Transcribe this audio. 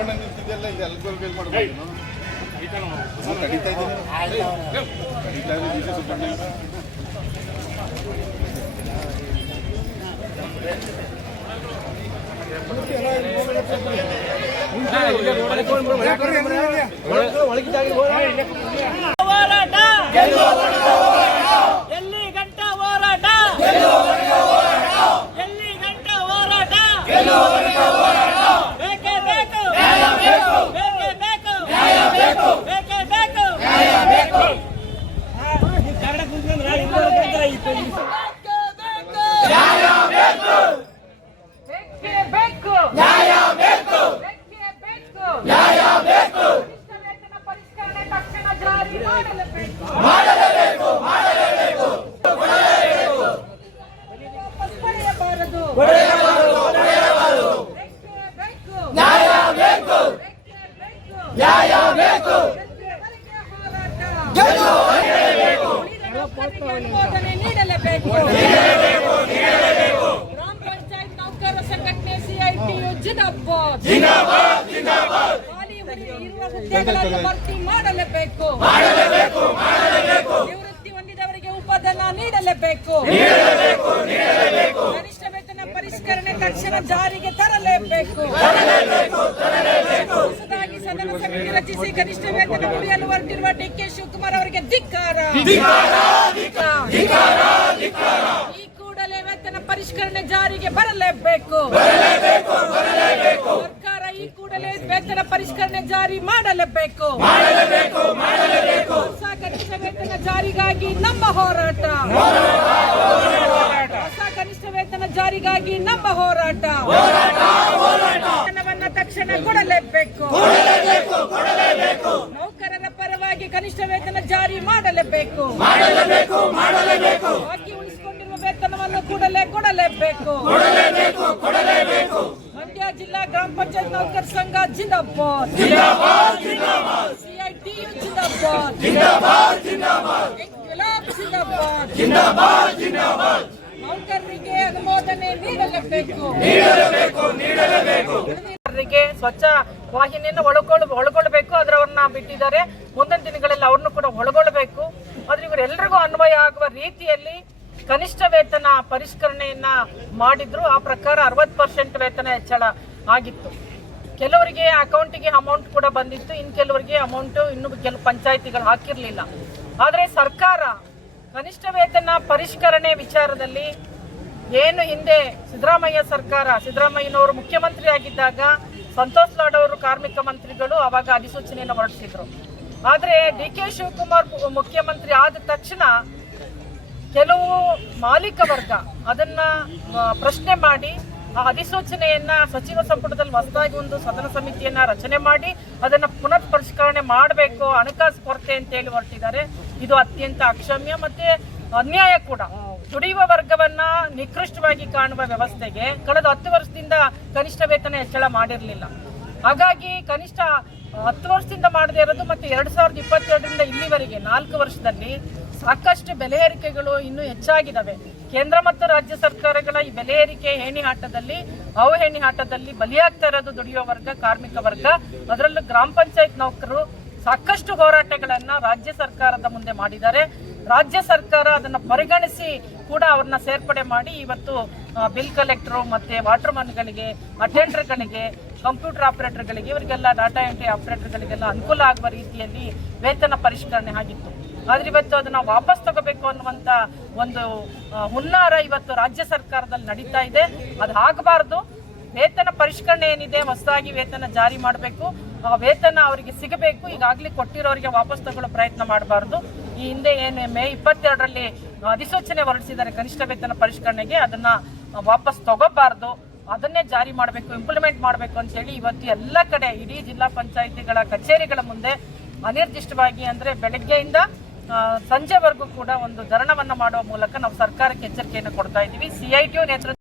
ಸುಬ್ಬಣ್ಣ ನಿಂತಿದ್ದೆಲ್ಲ ಈಗ ಅಲ್ಗೋರ್ಗೆ ಮಾಡ್ಬೋದು ಕಡಿತಾ ಇದ್ದೀನಿ ಸುಬ್ಬಣ್ಣ ಎಲ್ಲಿ ಗಂಟ ಹೋರಾಟ ಎಲ್ಲಿ ಗಂಟ ಹೋರಾಟ ಬೇಕೇ ಬೇಕು ಬೇಕೇ ಬೇಕು ಬೇಕೇ ಬೇಕು ಪರಿಷ್ಕರಣೆ ತಕ್ಷಣ ಜಾರಿ ಮಾಡಲೇಬೇಕು. ಅನುಮೋದನೆ ನೀಡಲೇಬೇಕು. ಗ್ರಾಮ ಪಂಚಾಯತ್ ನೌಕರರ ಸಂಘಟನೆ ಸಿಐಟಿಯು ಜಿಂದಾಬಾದ್. ಖಾಲಿ ಇರುವ ಹುದ್ದೆಗಳನ್ನು ಭರ್ತಿ ಮಾಡಲೇಬೇಕು. ನಿವೃತ್ತಿ ಹೊಂದಿದವರಿಗೆ ಉಪಧನ ನೀಡಲೇಬೇಕು. ಕನಿಷ್ಠ ವೇತನ ಪರಿಷ್ಕರಣೆ ತಕ್ಷಣ ಜಾರಿಗೆ ತರಲೇಬೇಕು. ಹೊಸದಾಗಿ ಸದನ ಸಮಿತಿ ರಚಿಸಿ ಕನಿಷ್ಠ ವೇತನ ಉಳಿಯಲು ಹೊರಟಿರುವ ಡಿಕೆ ಶಿವಕುಮಾರ್ ಅವರಿಗೆ ಧಿಕ್ಕಾರ. ಈ ಕೂಡಲೇ ವೇತನ ಪರಿಷ್ಕರಣೆ ಜಾರಿಗೆ ಬರಲೇಬೇಕು. ಸರ್ಕಾರ ಈ ಕೂಡಲೇ ವೇತನ ಪರಿಷ್ಕರಣೆ ಜಾರಿ ಮಾಡಲೇಬೇಕು. ಹೊಸ ಕನಿಷ್ಠ ವೇತನ ಜಾರಿಗಾಗಿ ನಮ್ಮ ಹೋರಾಟ. ಹೊಸ ಕನಿಷ್ಠ ವೇತನ ಜಾರಿಗಾಗಿ ನಮ್ಮ ಹೋರಾಟ. ವೇತನವನ್ನ ತಕ್ಷಣ ಕೊಡಲೇಬೇಕು. ನೌಕರರ ಪರವಾಗಿ ಕನಿಷ್ಠ ವೇತನ ಜಾರಿ ಮಾಡಲೇಬೇಕು. ಬಾಕಿ ಉಳಿಸಿಕೊಂಡಿರುವ ವೇತನವನ್ನು ಕೂಡಲೇ ಕೊಡಲೇಬೇಕು. ಮಂಡ್ಯ ಜಿಲ್ಲಾ ಗ್ರಾಮ ಪಂಚಾಯತ್ ನೌಕರ ಸಂಘ ಜಿಂದಾಬಾದ್. ಸಿಐಟಿಯು ಜಿಂದಾಬಾದ್. ನೌಕರರಿಗೆ ಅನುಮೋದನೆ ನೀಡಲೇಬೇಕು. ಸ್ವಚ್ಛ ವಾಹಿನಿಯನ್ನು ಒಳಗೊಳ್ಳಬೇಕು. ಅದರವ್ರನ್ನ ಬಿಟ್ಟಿದ್ದಾರೆ. ಮುಂದಿನ ದಿನಗಳಲ್ಲಿ ಅವ್ರನ್ನು ಕೂಡ ಒಳಗೊಳ್ಳಬೇಕು. ಆದ್ರೆ ಇವರೆಲ್ಲರಿಗೂ ಅನ್ವಯ ಆಗುವ ರೀತಿಯಲ್ಲಿ ಕನಿಷ್ಠ ವೇತನ ಪರಿಷ್ಕರಣೆಯನ್ನ ಮಾಡಿದ್ರು. ಆ ಪ್ರಕಾರ 60% ವೇತನ ಹೆಚ್ಚಳ ಆಗಿತ್ತು. ಕೆಲವರಿಗೆ ಅಕೌಂಟಿಗೆ ಅಮೌಂಟ್ ಕೂಡ ಬಂದಿತ್ತು. ಇನ್ನು ಕೆಲವರಿಗೆ ಅಮೌಂಟ್ ಇನ್ನು ಕೆಲವು ಪಂಚಾಯಿತಿಗಳು ಹಾಕಿರ್ಲಿಲ್ಲ. ಆದ್ರೆ ಸರ್ಕಾರ ಕನಿಷ್ಠ ವೇತನ ಪರಿಷ್ಕರಣೆ ವಿಚಾರದಲ್ಲಿ ಏನು ಹಿಂದೆ ಸಿದ್ದರಾಮಯ್ಯನವರು ಮುಖ್ಯಮಂತ್ರಿ ಆಗಿದ್ದಾಗ ಸಂತೋಷ್ ಲಾಡ್ ಅವರು ಕಾರ್ಮಿಕ ಮಂತ್ರಿಗಳು ಅವಾಗ ಅಧಿಸೂಚನೆಯನ್ನು ಹೊರಡಿಸಿದ್ರು. ಆದ್ರೆ ಡಿಕೆ ಶಿವಕುಮಾರ್ ಮುಖ್ಯಮಂತ್ರಿ ಆದ ತಕ್ಷಣ ಕೆಲವು ಮಾಲೀಕ ವರ್ಗ ಅದನ್ನ ಪ್ರಶ್ನೆ ಮಾಡಿ ಆ ಅಧಿಸೂಚನೆಯನ್ನ ಸಚಿವ ಸಂಪುಟದಲ್ಲಿ ಹೊಸದಾಗಿ ಒಂದು ಸದನ ಸಮಿತಿಯನ್ನ ರಚನೆ ಮಾಡಿ ಅದನ್ನ ಪುನಃ ಪರಿಷ್ಕರಣೆ ಮಾಡಬೇಕು. ಹಣಕಾಸು ಕೊರತೆ ಅಂತ ಹೇಳಿ ಹೊರಟಿದ್ದಾರೆ. ಇದು ಅತ್ಯಂತ ಅಕ್ಷಮ್ಯ ಮತ್ತೆ ಅನ್ಯಾಯ ಕೂಡ. ದುಡಿಯುವ ವರ್ಗವನ್ನ ನಿಕೃಷ್ಟವಾಗಿ ಕಾಣುವ ವ್ಯವಸ್ಥೆಗೆ ಕಳೆದ 10 ವರ್ಷದಿಂದ ಕನಿಷ್ಠ ವೇತನ ಹೆಚ್ಚಳ ಮಾಡಿರಲಿಲ್ಲ. ಹಾಗಾಗಿ ಕನಿಷ್ಠ 10 ವರ್ಷದಿಂದ ಮಾಡದೇ ಇರೋದು ಮತ್ತೆ 2022ರಿಂದ ಇಲ್ಲಿವರೆಗೆ 4 ವರ್ಷದಲ್ಲಿ ಸಾಕಷ್ಟು ಬೆಲೆ ಏರಿಕೆಗಳು ಇನ್ನೂ ಹೆಚ್ಚಾಗಿದ್ದಾವೆ. ಕೇಂದ್ರ ಮತ್ತು ರಾಜ್ಯ ಸರ್ಕಾರಗಳ ಈ ಬೆಲೆ ಏರಿಕೆ ಅವಹೇಣಿಹಾಟದಲ್ಲಿ ಬಲಿಯಾಗ್ತಾ ಇರೋದು ದುಡಿಯುವ ವರ್ಗ, ಕಾರ್ಮಿಕ ವರ್ಗ. ಅದರಲ್ಲೂ ಗ್ರಾಮ ಪಂಚಾಯತ್ ನೌಕರರು ಸಾಕಷ್ಟು ಹೋರಾಟಗಳನ್ನ ರಾಜ್ಯ ಸರ್ಕಾರದ ಮುಂದೆ ಮಾಡಿದ್ದಾರೆ. ರಾಜ್ಯ ಸರ್ಕಾರ ಅದನ್ನ ಪರಿಗಣಿಸಿ ಕೂಡ ಅವ್ರನ್ನ ಸೇರ್ಪಡೆ ಮಾಡಿ ಇವತ್ತು ಬಿಲ್ ಕಲೆಕ್ಟರ್ ಮತ್ತೆ ವಾಟರ್ಮನ್ಗಳಿಗೆ, ಅಟೆಂಡರ್ಗಳಿಗೆ, ಕಂಪ್ಯೂಟರ್ ಆಪರೇಟರ್ಗಳಿಗೆ, ಇವರಿಗೆಲ್ಲ ಡಾಟಾ ಎಂಟ್ರಿ ಆಪರೇಟರ್ಗಳಿಗೆಲ್ಲ ಅನುಕೂಲ ಆಗುವ ರೀತಿಯಲ್ಲಿ ವೇತನ ಪರಿಷ್ಕರಣೆ ಆಗಿತ್ತು. ಆದ್ರೆ ಇವತ್ತು ಅದನ್ನ ವಾಪಸ್ ತಗೋಬೇಕು ಅನ್ನುವಂತ ಒಂದು ಹುನ್ನಾರ ಇವತ್ತು ರಾಜ್ಯ ಸರ್ಕಾರದಲ್ಲಿ ನಡೀತಾ ಇದೆ. ಅದು ಆಗಬಾರ್ದು. ವೇತನ ಪರಿಷ್ಕರಣೆ ಏನಿದೆ, ಹೊಸದಾಗಿ ವೇತನ ಜಾರಿ ಮಾಡಬೇಕು. ಆ ವೇತನ ಅವರಿಗೆ ಸಿಗಬೇಕು. ಈಗಾಗಲೇ ಕೊಟ್ಟಿರೋರಿಗೆ ವಾಪಸ್ ತಗೊಳ್ಳೋ ಪ್ರಯತ್ನ ಮಾಡಬಾರ್ದು. ಈ ಹಿಂದೆ ಏನು ಮೇ 22ರಲ್ಲಿ ಅಧಿಸೂಚನೆ ಹೊರಡಿಸಿದ್ದಾರೆ ಕನಿಷ್ಠ ವೇತನ ಪರಿಷ್ಕರಣೆಗೆ, ಅದನ್ನ ವಾಪಸ್ ತಗೋಬಾರ್ದು. ಅದನ್ನೇ ಜಾರಿ ಮಾಡಬೇಕು, ಇಂಪ್ಲಿಮೆಂಟ್ ಮಾಡಬೇಕು ಅಂತೇಳಿ ಇವತ್ತು ಎಲ್ಲ ಕಡೆ ಇಡೀ ಜಿಲ್ಲಾ ಪಂಚಾಯಿತಿಗಳ ಕಚೇರಿಗಳ ಮುಂದೆ ಅನಿರ್ದಿಷ್ಟವಾಗಿ ಅಂದ್ರೆ ಬೆಳಗ್ಗೆಯಿಂದ ಸಂಜೆವರೆಗೂ ಕೂಡ ಒಂದು ಧರಣವನ್ನ ಮಾಡುವ ಮೂಲಕ ನಾವು ಸರ್ಕಾರಕ್ಕೆ ಎಚ್ಚರಿಕೆಯನ್ನು ಕೊಡ್ತಾ ಇದ್ದೀವಿ. ಸಿಐಟಿಯು ನೇತೃತ್ವ